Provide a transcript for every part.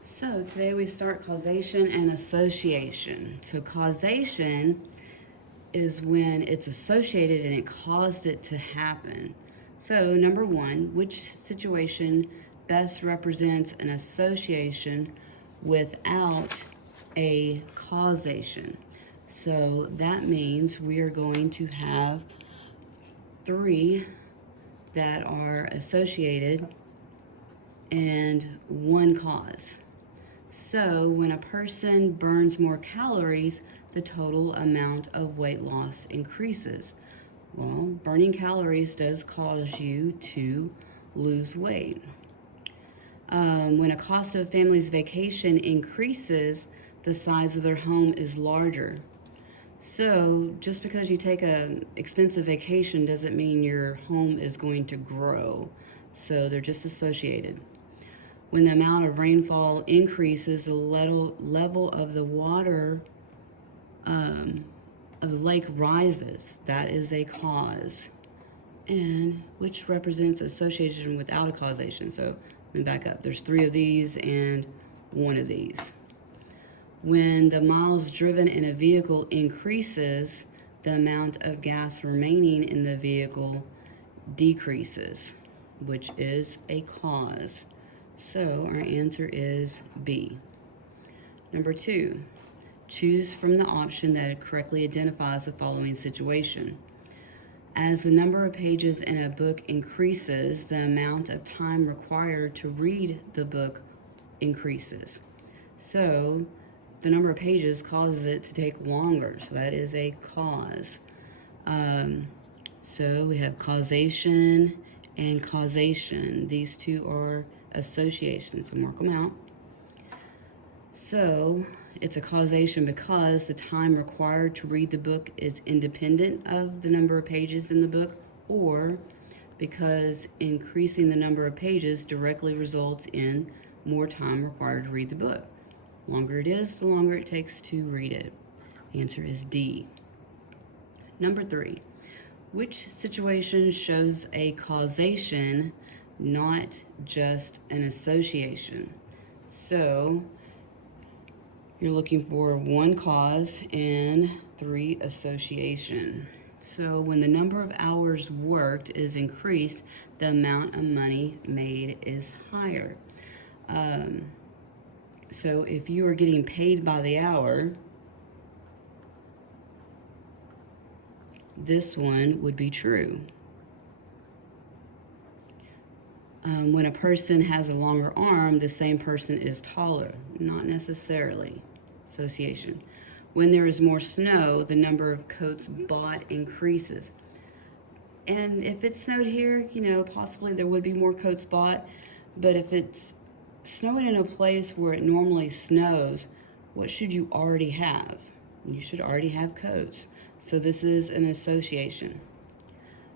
So today we start causation and association. So causation is when it's associated and it caused it to happen. So number one, which situation best represents an association without a causation? So that means we are going to have three that are associated and one cause. So, when a person burns more calories, the total amount of weight loss increases. Well, burning calories does cause you to lose weight. When a cost of a family's vacation increases, the size of their home is larger. So, just because you take an expensive vacation doesn't mean your home is going to grow. So, they're just associated. When the amount of rainfall increases, the level of the water of the lake rises. That is a cause, and which represents association without a causation. So let me back up. There's three of these and one of these. When the miles driven in a vehicle increases, the amount of gas remaining in the vehicle decreases, which is a cause. So our answer is B. Number two, choose from the option that correctly identifies the following situation. As the number of pages in a book increases, the amount of time required to read the book increases. So the number of pages causes it to take longer. So that is a cause. So we have causation and causation. These two are associations. So mark them out. So it's a causation because the time required to read the book is independent of the number of pages in the book, or because increasing the number of pages directly results in more time required to read the book. The longer it is, the longer it takes to read it. The answer is D. Number three, which situation shows a causation, not just an association? So you're looking for one cause and three association. So when the number of hours worked is increased, the amount of money made is higher. So if you are getting paid by the hour, this one would be true. When a person has a longer arm, the same person is taller. Not necessarily. Association. When there is more snow, the number of coats bought increases. And if it snowed here, possibly there would be more coats bought. But if it's snowing in a place where it normally snows, what should you already have? You should already have coats. So this is an association.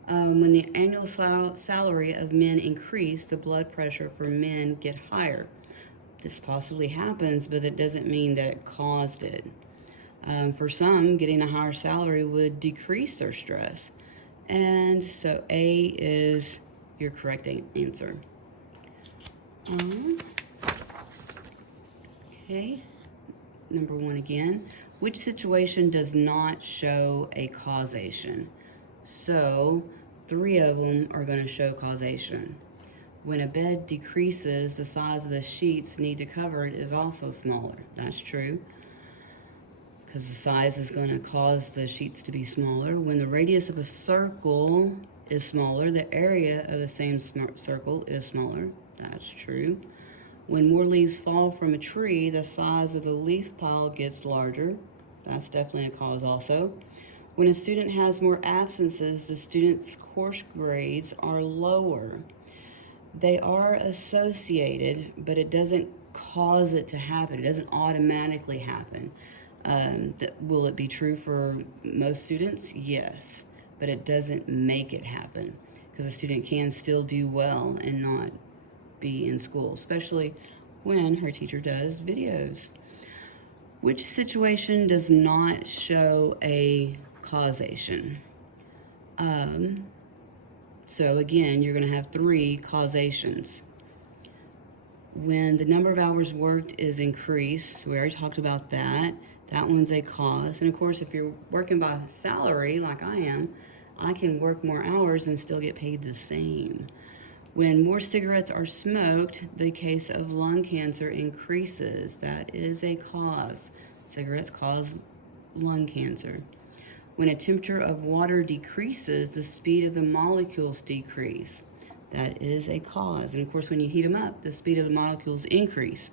When the annual salary of men increase, the blood pressure for men get higher. This possibly happens, but it doesn't mean that it caused it. For some, getting a higher salary would decrease their stress. And so A is your correct answer. Okay, number one again. Which situation does not show a causation? So three of them are going to show causation. When a bed decreases, the size of the sheets need to cover it is also smaller. That's true, because the size is going to cause the sheets to be smaller. When the radius of a circle is smaller, the area of the same circle is smaller. That's true. When more leaves fall from a tree, the size of the leaf pile gets larger. That's definitely a cause also. When a student has more absences, the student's course grades are lower. They are associated, but it doesn't cause it to happen. It doesn't automatically happen. Will it be true for most students? Yes, but it doesn't make it happen, because a student can still do well and not be in school, especially when her teacher does videos. Which situation does not show a causation? So again, you're going to have three causations. When the number of hours worked is increased, so we already talked about that. That one's a cause. And of course, if you're working by salary like I am, I can work more hours and still get paid the same. When more cigarettes are smoked, the case of lung cancer increases. That is a cause. Cigarettes cause lung cancer. When a temperature of water decreases, the speed of the molecules decrease. That is a cause. And of course, when you heat them up, the speed of the molecules increase.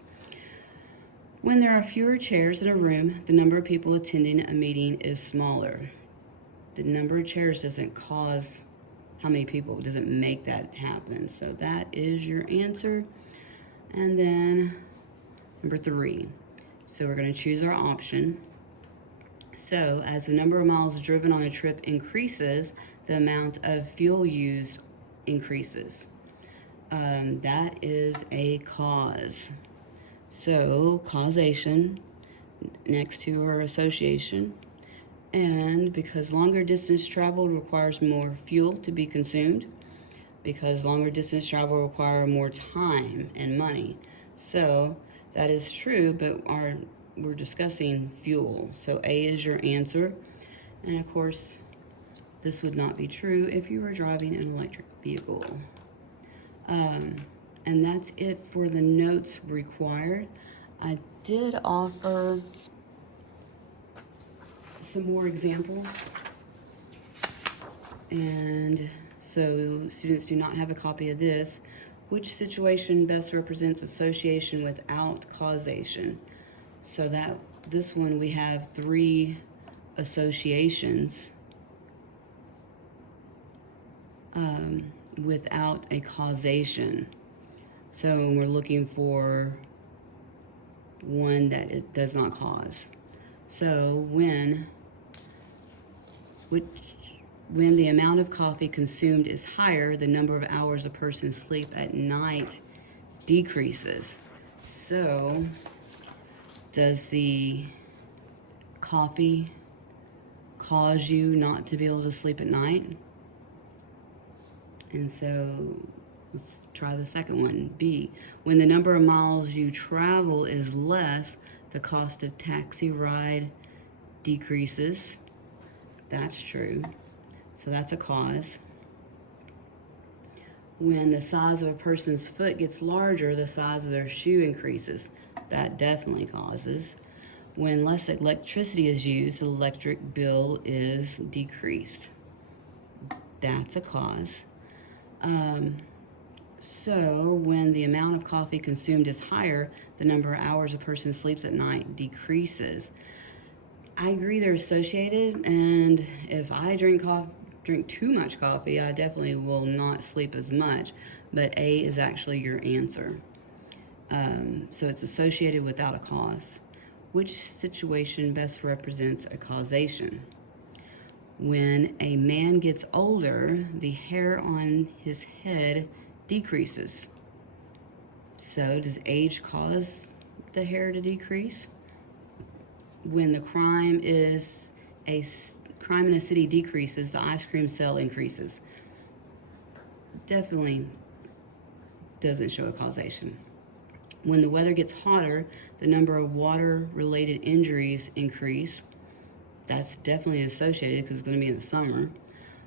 When there are fewer chairs in a room, the number of people attending a meeting is smaller. The number of chairs doesn't cause how many people, doesn't make that happen. So that is your answer. And then number 3. So we're going to choose our option. So as the number of miles driven on a trip increases, the amount of fuel used increases. That is a cause. So causation next to our association. And because longer distance traveled requires more fuel to be consumed, because longer distance travel require more time and money. So that is true, but we're discussing fuel. So A is your answer. And of course, this would not be true if you were driving an electric vehicle. And that's it for the notes required. I did offer some more examples. And so students do not have a copy of this. Which situation best represents association without causation? So that this one we have 3 associations without a causation. So we're looking for one that it does not cause. So when the amount of coffee consumed is higher, the number of hours a person sleeps at night decreases. So does the coffee cause you not to be able to sleep at night? And so let's try the second one. B, when the number of miles you travel is less, the cost of taxi ride decreases. That's true. So that's a cause. When the size of a person's foot gets larger, the size of their shoe increases. That definitely causes. When less electricity is used, the electric bill is decreased. That's a cause. So when the amount of coffee consumed is higher, the number of hours a person sleeps at night decreases. I agree they're associated, and if I drink too much coffee, I definitely will not sleep as much. But A is actually your answer. So it's associated without a cause. Which situation best represents a causation? When a man gets older, the hair on his head decreases. So does age cause the hair to decrease? When the crime in a city decreases, the ice cream sale increases. Definitely doesn't show a causation. When the weather gets hotter, the number of water-related injuries increase. That's definitely associated because it's going to be in the summer.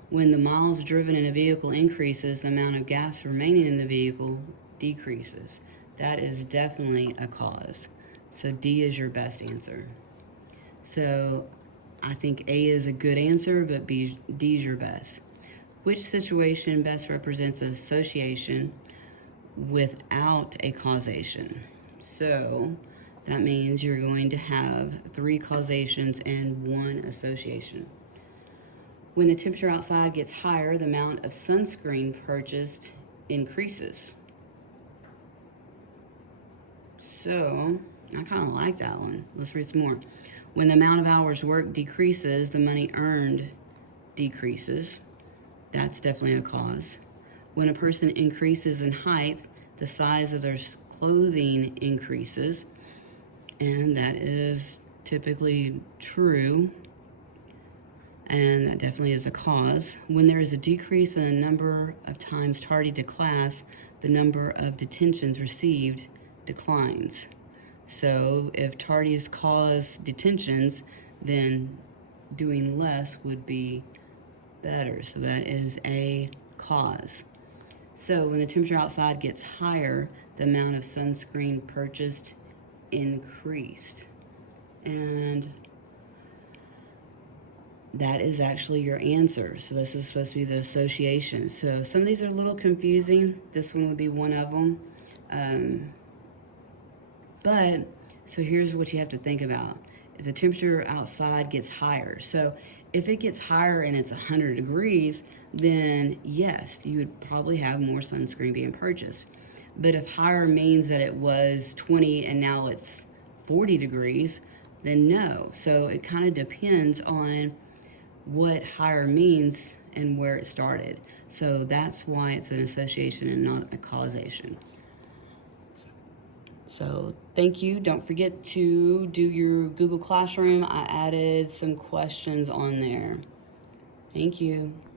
When the miles driven in a vehicle increases, the amount of gas remaining in the vehicle decreases. That is definitely a cause. So D is your best answer. So I think A is a good answer, but D is your best. Which situation best represents association without a causation? So that means you're going to have 3 causations and 1 association. When the temperature outside gets higher, the amount of sunscreen purchased increases. So I kind of like that one. Let's read some more. When the amount of hours worked decreases, the money earned decreases. That's definitely a cause. When a person increases in height, the size of their clothing increases. And that is typically true. And that definitely is a cause. When there is a decrease in the number of times tardy to class, the number of detentions received declines. So if tardies cause detentions, then doing less would be better. So that is a cause. So when the temperature outside gets higher, the amount of sunscreen purchased increased. And that is actually your answer. So this is supposed to be the association. So some of these are a little confusing. This one would be one of them. But so here's what you have to think about. If the temperature outside gets higher, so if it gets higher and it's 100 degrees, then yes, you would probably have more sunscreen being purchased. But if higher means that it was 20 and now it's 40 degrees, then no. So it kind of depends on what higher means and where it started. So that's why it's an association and not a causation. So thank you. Don't forget to do your Google Classroom. I added some questions on there. Thank you.